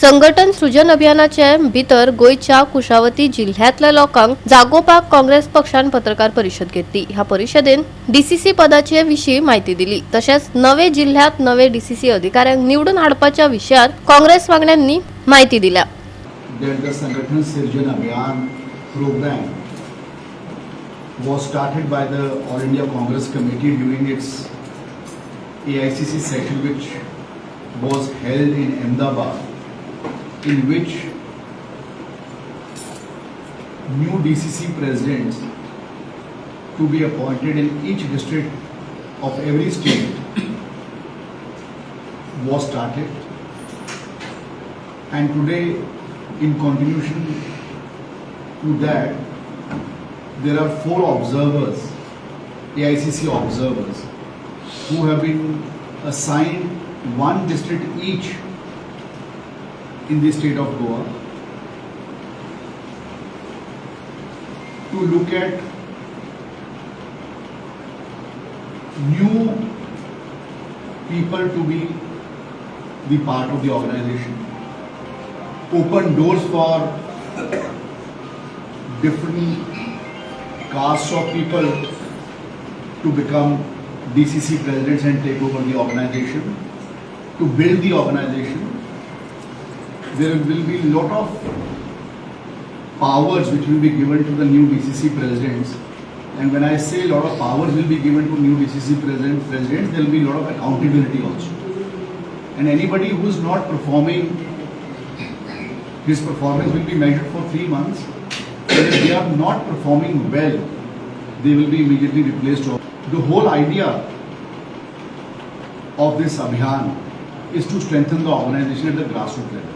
संघटन सृजन अभियानाचे भितर गोयच्या कुशावती जिल्ह्यातल्या लोकांक जागोवपाक काँग्रेस पक्षान पत्रकार परिषद घेतली। ह्या परिषदेन डीसीसी पदाचे विशीं माहिती दिली। तसेच नवे जिल्ह्यात नवे डीसीसी अधिकाऱ्यांक निवडून हाडपाच्या विशयार काँग्रेस वांगड्यांनी माहिती दिल्या। The संगठन सृजन अभियान program was started by the All India Congress Committee during its AICC session, which was held in Ahmedabad, in which new DCC presidents to be appointed in each district of every state was started. And today, in continuation to that, there are 4 observers, AICC observers, who have been assigned 1 district each in the state of Goa to look at new people to be the part of the organization, open doors for different castes of people to become DCC presidents and take over the organization, to build the organization. There will be a lot of powers which will be given to the new DCC presidents, and when I say a lot of powers will be given to new DCC presidents, there will be a lot of accountability also. And anybody who is not performing, his performance will be measured for 3 months. And if they are not performing well, they will be immediately replaced. The whole idea of this Abhiyan is to strengthen the organization at the grassroots level.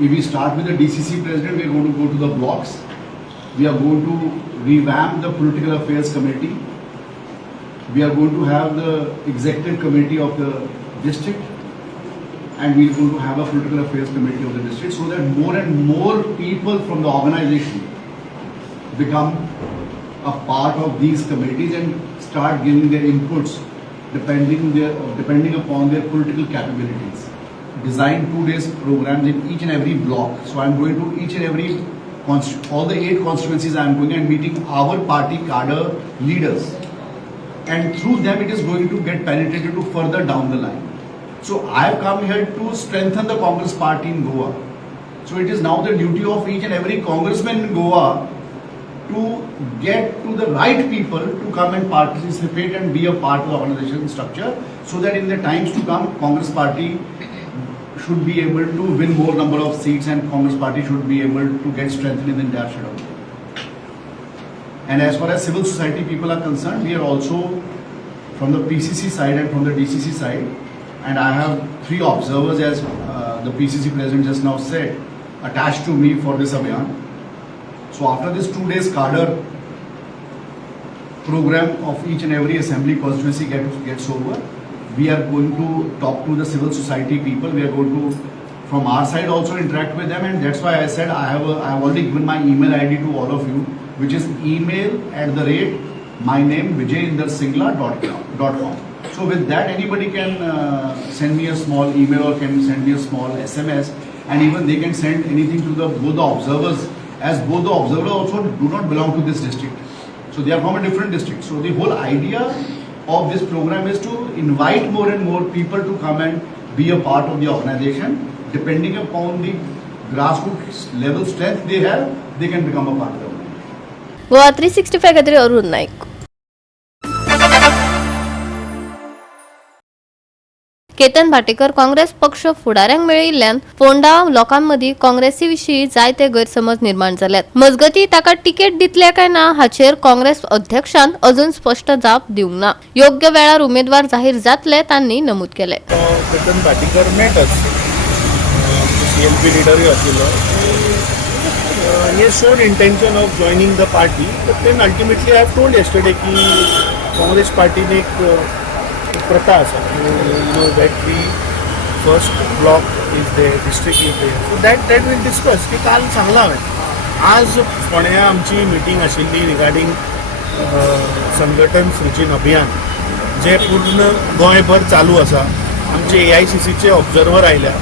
If we start with the DCC president, we are going to go to the blocks. We are going to revamp the political affairs committee. We are going to have the executive committee of the district. And we are going to have a political affairs committee of the district, so that more and more people from the organization become a part of these committees and start giving their inputs depending upon their political capabilities. Design 2 days programs in each and every block. So I am going to each and every all the 8 constituencies I am going and meeting our party cadre leaders, and through them it is going to get penetrated to further down the line. So I have come here to strengthen the Congress party in Goa. So it is now the duty of each and every congressman in Goa to get to the right people to come and participate and be a part of the organization structure, so that in the times to come, Congress party should be able to win more number of seats and Congress party should be able to get strengthened in the entire state. And as far as civil society people are concerned, we are also from the PCC side and from the DCC side. And I have 3 observers, as the PCC president just now said, attached to me for this Abhiyan. So after this 2 days cadre program of each and every assembly constituency gets over, we are going to talk to the civil society people. We are going to, from our side, also interact with them, and that's why I said I have already given my email ID to all of you, which is email@myname.vijayindarsingla.com. So with that, anybody can send me a small email or can send me a small SMS, and even they can send anything to both the observers, as both the observers also do not belong to this district. So they are from a different district. So the whole idea of this program is to invite more and more people to come and be a part of the organization. Depending upon the grassroots level strength they have, they can become a part of the organization. Goa 365 खातीर अरुण नाईक। केतन भाटेकर काँग्रेस पक्ष फुडाऱ्यांक मेळिल्ल्यान फोंडा लोकांमदी काँग्रेसी विशीं जायते गैरसमज निर्माण जाल्यात। मजगती ताका तिकेट दितले काय ना हाचेर काँग्रेस अध्यक्षान अजून स्पष्ट जाप दिवंक ना। योग्य वेळार उमेदवार जाहीर जातले तांणी नमूद केले। केतन भाटेकर मेटस CLP लीडर आशिल्लो, he showed intention of joining the party, but then ultimately I have told yesterday की काँग्रेस पार्टीने एक प्रथा आसा, that we first block is there, district is there, so that we'll discuss. की काल सांगला हांवें आज फोंड्या आमची मिटींग आशिल्ली रिगार्डिंग संघटन सृजन अभियान जे पूर्ण गोंयभर चालू आसा। आमचे AICCचे ऑब्जर्वर आयल्या,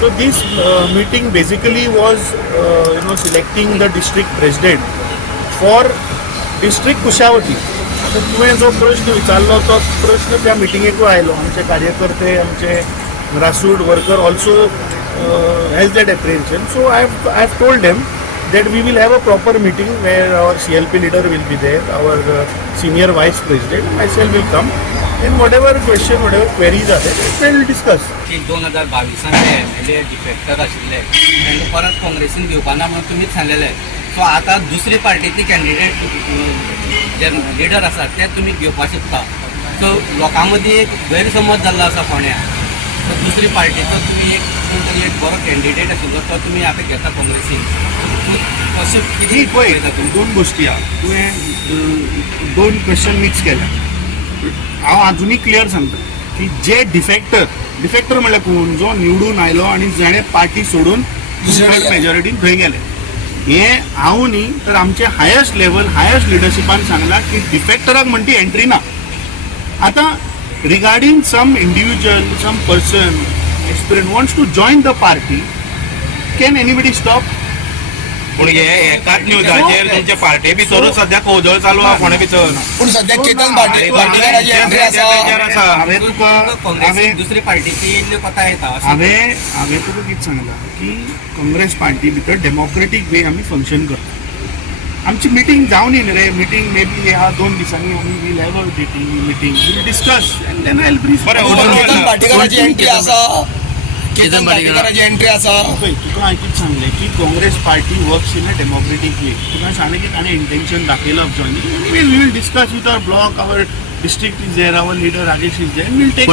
So this meeting basically was selecting the district president for district Kushavati. आता तुवें जो प्रश्न विचारलो तो प्रश्न त्या मिटिंगेकूय आयलो. आमचे कार्यकर्ते, आमचे grassroots worker also has that apprehension. So I have told them that we will have a proper meeting where our CLP leader will be there, our senior vice president, myself will come, and whatever question, whatever queries are there, we will discuss. की 2022 MLA डिफेक्टर आशिल्ले तांकां परत काँग्रेसीन घेवपाना म्हणून तुमीच सांगलेले. So आतां दुसरी पार्टीची कॅन्डिडेट जे लिडर आसा ते तुमी घेवपाक शकता. सो लोकां मदीं एक गैरसमज जाल्लो आसा फोंड्या. सो दुसरी पार्टीचो तुमी एक कोण तरी एक बरो कॅन्डिडेट आशिल्लो तो तुमी आतां घेता काँग्रेसीन. अशें कितें पळयता तुमी? दोन गोष्टी आहा. तुवें दोन क्वेश्चन मिक्स केल्या. हांव अजूनय क्लियर सांगता की जे डिफेक्टर म्हळ्यार कोण, जो निवडून आयलो आनी जाणें पार्टी सोडून दुसऱ्या मेजॉरिटीन थंय गेले. हें हांव न्ही तर आमचे हायस्ट लेवल, हायस्ट लिडरशिपान सांगलां की डिफेक्टराक म्हणटी एंट्री ना. आतां regarding some individual, some person aspirant wants to join the party, can anybody stop? पूण हे एकाच न्यूजाचेर तुमचे पार्टी भितर सध्या कौदळ चालू आहा फोंड्या भितर. पूण सध्या केतन भाटेकाराची एंट्री आसा. हांवें तुका काँग्रेसीन दुसरी पार्टीची येयल्ल्यो कथा येता. हांवें तुका कितें सांगलां की काँग्रेस पार्टी भितर डेमोक्रेटीक वे आमी फंक्शन करता. आमची मिटींग जावन न्ही रे, मिटींग मे बी ह्या 2 दिसांनी आमी will have a meeting, will discuss and then I will brief. Ketan भाटेकाराची एंट्री आसा. केतन भाटेकाराची एंट्री आसा. तुका हांवें कितें सांगलें की Congress party works in a democratic way. तुका सांगलें की ताणें इंटेंशन दाखयलां joining. We will discuss with our block, our district is there, our leader Rajesh is there, will take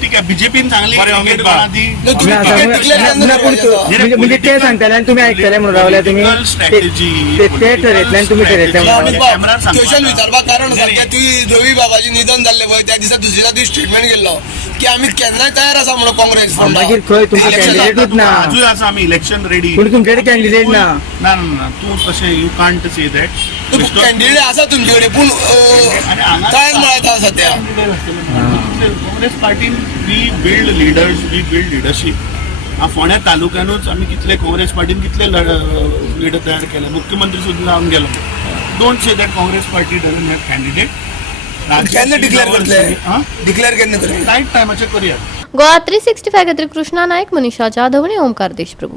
ठीक आहे. बीजेपीन सांगली म्हणजे ते सांगताले आनी तुम्ही ऐकताले म्हणून रावले तुम्ही ते ठरयतले आनी तुम्ही ठरयतले. क्वेश्चन विचारपाक कारण आसा की तुवें रवी बाबाजी निधन जाल्ले पळय त्या दिसा दुसऱ्या दीस स्टेटमेंट गेल्लो की आमी केन्नाय तयार आसा म्हणून काँग्रेस मागीर खंय तुमचो कॅन्डिडेटूच ना. आजूय आसा आमी इलेक्शन रेडी. पूण तुमचे कॅन्डिडेट ना. ना ना ना तूं तशें you can't say that. Candidate आसा तुमचे कडेन पूण तयार म्हळ्यार सध्या काँग्रेस पार्टीन we build leaders, we build leadership. फोंड्या तालुक्यानूच आमी कितले काँग्रेस पार्टीन कितले लिडर तयार केले. मुख्यमंत्री सुद्दां जावन गेलो. Don't say that Congress party doesn't have candidate. केन्ना डिक्लेअर करतले? डिक्लेअर केन्ना करतले? रायट टायमाचेर करया. गोवा 365 खातीर कृष्णा नायक, मनीषा जाधव आनी ओमकार देशप्रभू.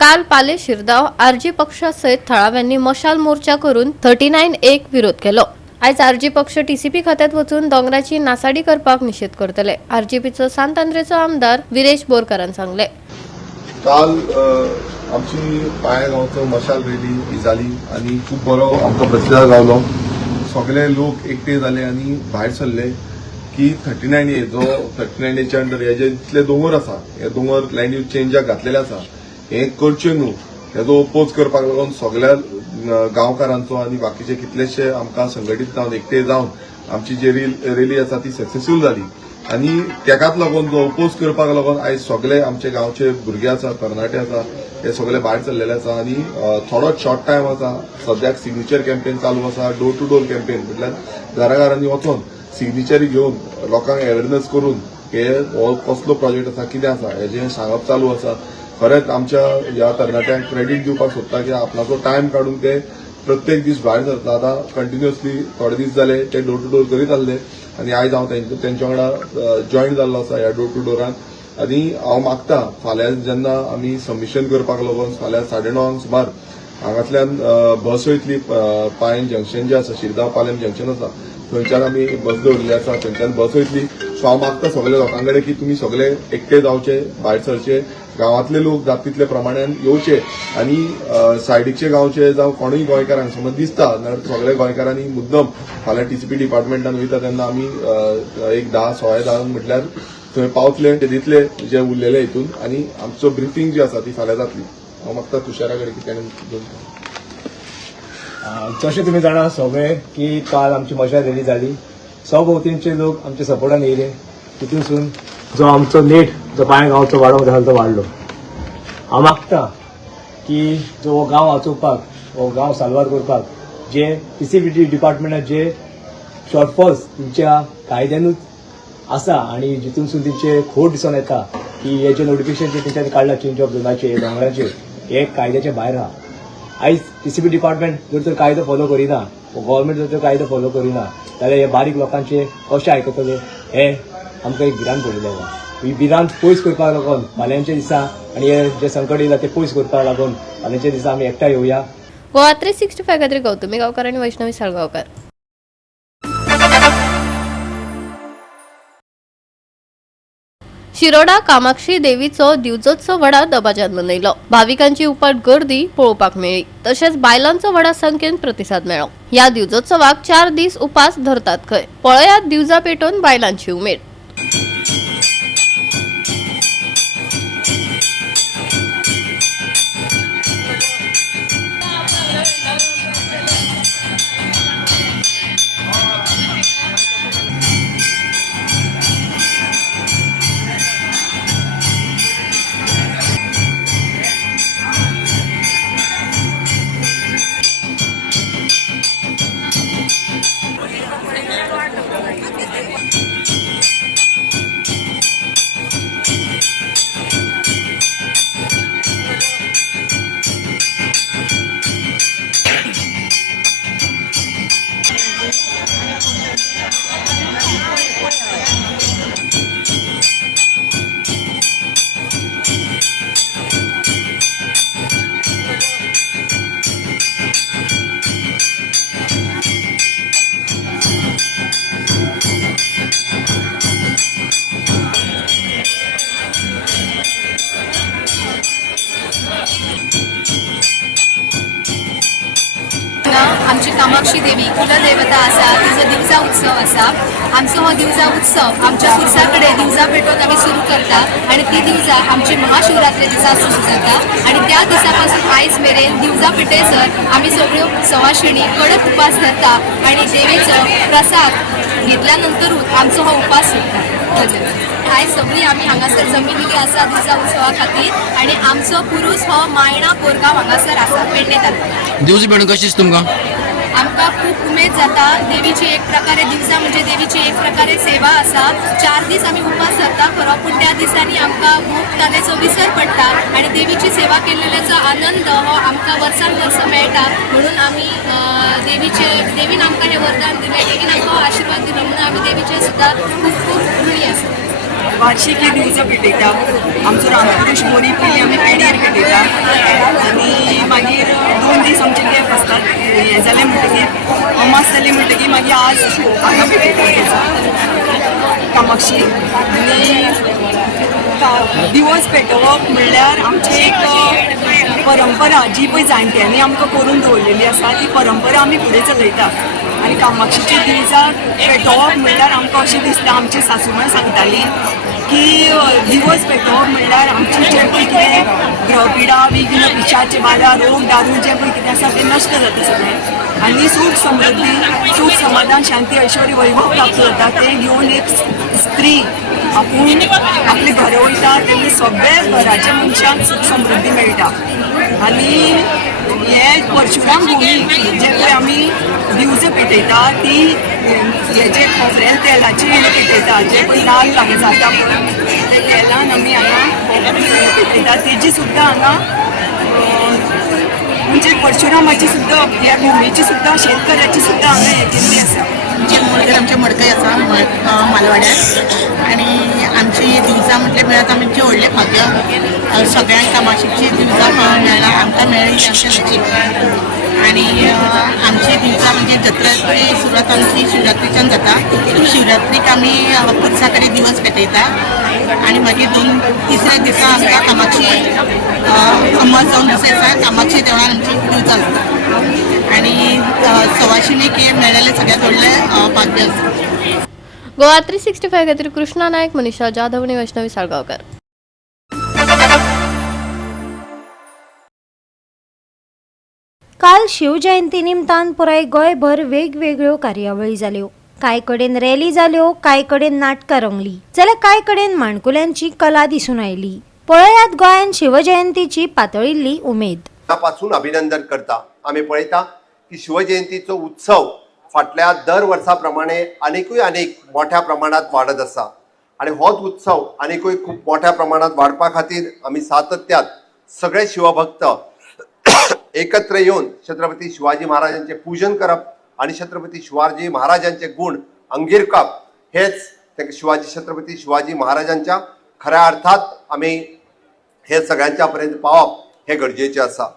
काल पाले शिरगांव आरजी पक्षासयत थळाव्यांनी मशाल मोर्चा करून 39(1) विरोध केलो. आयज आरजी पक्ष टीसीपी खात्यात वचून दोंगराची नासाडी करपाक निषेध करतले. आरजीपीचो सांतांद्रेचो आमदार विरेश बोरकारान सांगले. काल आमची पाळेगांवचो मशाल रॅली जाली आनी खूब बरो आमकां प्रतिसाद गावलो. सगळे लोक एकठांय जाले आनी भायर सरले की 39A जो 39Aच्या अंडर हे जे जितले दोंगर आसा, हे दोंगर लँड यूज चेंजाक घातलेले आसा, हे करचे न्हू हेजो ओपोज करपाक लागून सगळ्या गांवकारांचो आनी बाकीचे कितलेशे आमकां संघटीत जावन एकठांय जावन आमची जी रॅली आसा ती सक्सेसफूल जाली. आनी तेकाच लागून जो ओपोज करपाक लागून आयज सगळे आमचे गांवचे भुरगे आसा, तरणाटे आसा, हे सगळे भायर सरलेले आसा. आनी थोडोच शॉर्ट टायम आसा. सद्याक सिग्नेचर कॅम्पेन चालू आसा, डोर टू डोर कॅम्पेन, म्हटल्यार घराघरांनी वचून सिग्नेचरी घेवन लोकांक अवेरनेस करून हे हो कसलो प्रोजेक्ट आसा, कितें आसा हेजें सांगप चालू आसा. खरेंच आमच्या ह्या तरणाट्यांक क्रेडीट दिवपाक सोदता की आपणाचो टायम काडून ते प्रत्येक दीस भायर सरता. आतां कंटिन्युअसली थोडे दीस जाले ते डोर टू डोर करीत आसले आनी आयज हांव तेंच्या वांगडा जॉयन जाल्लो आसा ह्या डोर टू डोरान. आनी हांव मागता फाल्यां जेन्ना आमी सबमिशन करपाक लागून फाल्यां 9:30 सुमार हांगातल्यान बस वयतली पायन जंक्शन जें आसा, शिरगांव पालम जंक्शन आसा, थंयच्यान आमी बस दवरली आसा, थंयच्यान बस वयतली. सो हांव मागता सगळे लोकां कडेन की तुमी सगळे एकठांय जावचे, भायर सरचे, गांवांतले लोक जाता तितले प्रमाणान येवचे आनी सायडीकचे गांवचे जावं कोणूय गोंयकारांक समज दिसता जाल्यार सगळे गोंयकारांनी मुद्दम फाल्यां टीसीपी डिपार्टमेंटान वयता तेन्ना आमी एक 10-10:15 म्हटल्यार थंय पावतले, ते दितले जे उरलेले हितून आनी आमचो ब्रिफींग जी आसा ती फाल्यां जातली. हांव मागता तुषारा कडेन की तेणें जशें तुमी जाणा सगळे की काल आमची मशाल रॅली जाली. सभोवतींचे लोक आमच्या सपोर्टान येयले. तितूनसून जो आमचो नेट जो पाळेगांवचो वाडोवंक जाय तो वाडलो. हांव मागता की जो हो गांव वाचोवपाक, हो गांव साल्वार करपाक जे पीसीबीटी डिपार्टमेंटात जे शॉर्टफॉल्स तुमच्या कायद्यानूच आसा आणि जितूनसून तेंचे खोट दिसून येता की हे जे नोटिफिकेशन जे तेंच्यांनी काढला चेंज ऑफ झोनाचे दोंगरांचे हे कायद्याचे भायर आहा. आयज पीसीबी डिपार्टमेंट जर तर कायदो फॉलो करिना गव्हर्मेंट जर तर कायदो फॉलो करिना जाल्यार हे बारीक लोकांचे कशें आयकतले हे आमकां एक भिरांत पडिल्लें आसा. ही भिरांत पयस करपाक लागून फाल्यांच्या दिसा आनी हे जे संकट येयला ते पयस करपाक लागून फाल्यांच्या दिसा आमी एकठांय येवया. गोवा 365 खातीर गौतमी गांवकार आनी वैष्णवी साळगांवकार. शिरोडा कामाक्षी देवीचो दिवजोत्सव व्हडा दबाज्यान मनयलो. भाविकांची उपाट गर्दी पळोवपाक मेळ्ळी. तशेंच बायलांचो व्हडा संख्येन प्रतिसाद मेळ्ळो. ह्या दिवजोत्सवाक 4 दीस उपास धरतात खंय. पळयात दिवजा पेटोवन बायलांची उमेद. आमची कामाक्षी देवी कुलदेवता आसा तिचो दिवजा उत्सव आसा. आमचो हो दिवजा उत्सव आमच्या खुर्सा कडेन दिवजा पेटोवन आमी सुरू करता आणि ती दिवजा आमची महाशिवरात्रे दिसा सुरू जाता आणि त्या दिसा पासून आयज मेरेन दिवजा पेटयसर आमी सगळ्यो सवाशिणी कडक उपास धरता आणि देवीचो प्रसाद घेतल्या नंतरूच आमचो हो उपास सुटता. आयज सगळीं आमी हांगासर जमिल्ली आसा दिवजा उत्सवा खातीर आणि आमचो पुरूस हो मायणा कोरगांव हांगासर आसा पेडणे तालुक्यांत. दिवज पेटोवन कशी तुमकां आमकां खूब उमेद जाता. देवीची एक प्रकारे दिवजा म्हणजे देवीची एक प्रकारे सेवा आसा. 4 दीस आमी उपास धरता खरो पूण त्या दिसांनी आमकां भूक तानेचो विसर पडटा आणि देवीची सेवा केलेल्याचो आनंद हो आमकां वर्सान वर्स मेळटा. म्हणून आमी देवीन आमकां हें वरदान दिलें, देवीन आमकां हो आशिर्वाद दिलो म्हणून आमी देवीचे सुद्दां खूब खूब ऋणी आसा. वार्षिक हे दिवजां पेटयता. आमचो रामपुरुश मोरी पयलीं आमी पेड्यार पेटयता आनी मागीर 2 दीस आमचे गॅप आसतात. हें जालें म्हणटकीर अमास जाली म्हणटकीर मागीर आज हांगा पेटयता कामाक्षी. आनी दिवस पेटोवप म्हणल्यार आमची एक परंपरा जी पळय जाणट्यांनी आमकां करून दवरलेली आसा ती परंपरा आमी फुडें चलयता. आनी कामाक्षीची दिवजां पेटोवप म्हणल्यार आमकां अशें दिसता, आमची सासूमाय सांगताली की दिवस पेटोवप म्हणल्यार आमची जें पळय कितें ग्रहपिडा विघ्न पिशाचे बाधा रोग दारू जें पळय कितें आसा तें नश्ट जाता सगळें आनी सूख समृद्धी सूख समाधान शांती ऐश्वर्य वैभव प्राप्त जाता. तें घेवन एक स्त्री आपूण आपले घर वयता तेन्ना सगळ्या घराच्या मनशांक सूख समृद्धी मेळटा. आनी हे परशुराम भुमी जे पळय आमी दिवजां पेटयता ती हेजे खोबरेल तेलाची पेटयता जे पळय नाल्ल लागी जाता पळय ते तेलान आमी हांगा पेटयता. तेजी सुद्दां हांगा म्हणजे परशुरामाची सुद्दां ह्या भुमीची सुद्दां शेतकऱ्याची सुद्दां हांगा हे केल्ली आसा. आमचे मडकय आसा मालवाड्यात आणि आमची दिवजां म्हटल्यार मेळत आमचे व्हडले भाग्य. सगळ्यांक कामाक्षीची दिवजां मेळ्ळा आमकां मेळ्ळी आमच्या नशीब. आणि आमची दिवजां म्हणजे जत्रेची सुरवात आमची शिवरात्रीच्यान जाता. शिवरात्रीक आमी खुर्सा कडेन दिवस पेटयता आणि मागीर 3-3 दिसा आमकां कामाक्षी अमास जावन दिसा कामाक्षी देवळान आमची दिवजां जाता आणि सवाशिणीक हे मेळ्ळेले सगळ्यात व्हडलें भाग्य आसा. गोवा 365 खातीर कृष्णा नायक, मनीषा जाधव आनी वैष्णवी साळगांवकार. काल शिवजयंती निमतान पुराय गोंयभर वेगवेगळ्यो कार्यावळी जाल्यो. कांय कडेन रॅली जाल्यो, कांय कडेन नाटकां रंगली, जाल्यार कांय कडेन माणकुल्यांची कला दिसून आयली. पळयात गोंयान शिवजयंतीची पातळिल्ली उमेद. पासून अभिनंदन करता. आमी पळयता की शिवजयंतीचो उत्सव फाटल्या दर वर्सा प्रमाणे अनेक मोठ्या प्रमाणात वाढत आसा आणि होच उत्सव अनेकूय खूप मोठ्या प्रमाणात वाडपा खातीर आमी सातत्यात सगळे शिवभक्त एकत्र येऊन छत्रपती शिवाजी महाराजांचे पूजन करप आणि छत्रपती शिवाजी महाराजांचे गुण अंगिरकप हेच छत्रपती शिवाजी महाराजांच्या खऱ्या अर्थात आमी हे सगळ्यांच्या पर्यंत पावप हे गरजेचे आसा.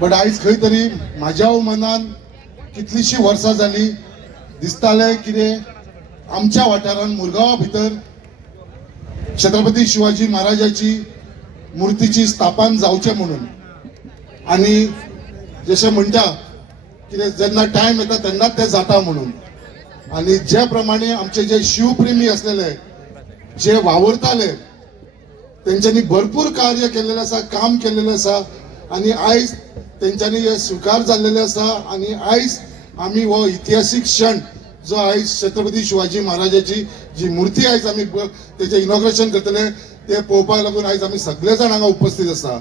बट आयज खंय तरी म्हाज्या मनान कितलीशीं वर्सां जाली दिसतालें कितें आमच्या वाठारान मुरगांवा भितर छत्रपती शिवाजी महाराजाची मुर्तीची स्थापन जावचें म्हणून आनी जशें म्हणटा कितें जेन्ना टायम येता तेन्नाच तें जाता म्हणून आनी जे प्रमाणे आमचे जे शिवप्रेमी आसलेले जे वावरताले तेंच्यांनी भरपूर कार्य केल्लेलें आसा काम केल्लेलें आसा आनी आयज तेंच्यांनी हे स्वीकार जाल्लेले आसा आनी आयज आमी हो इतिहासीक क्षण जो आयज छत्रपती शिवाजी महाराजाची जी मुर्ती आयज आमी तेचें इनॉग्रेशन करतले ते पळोवपाक लागून आयज आमी सगळे जाण हांगा उपस्थित आसा.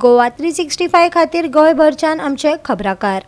गोवा 365 खातीर गोंयभरच्यान आमचे खबराकार.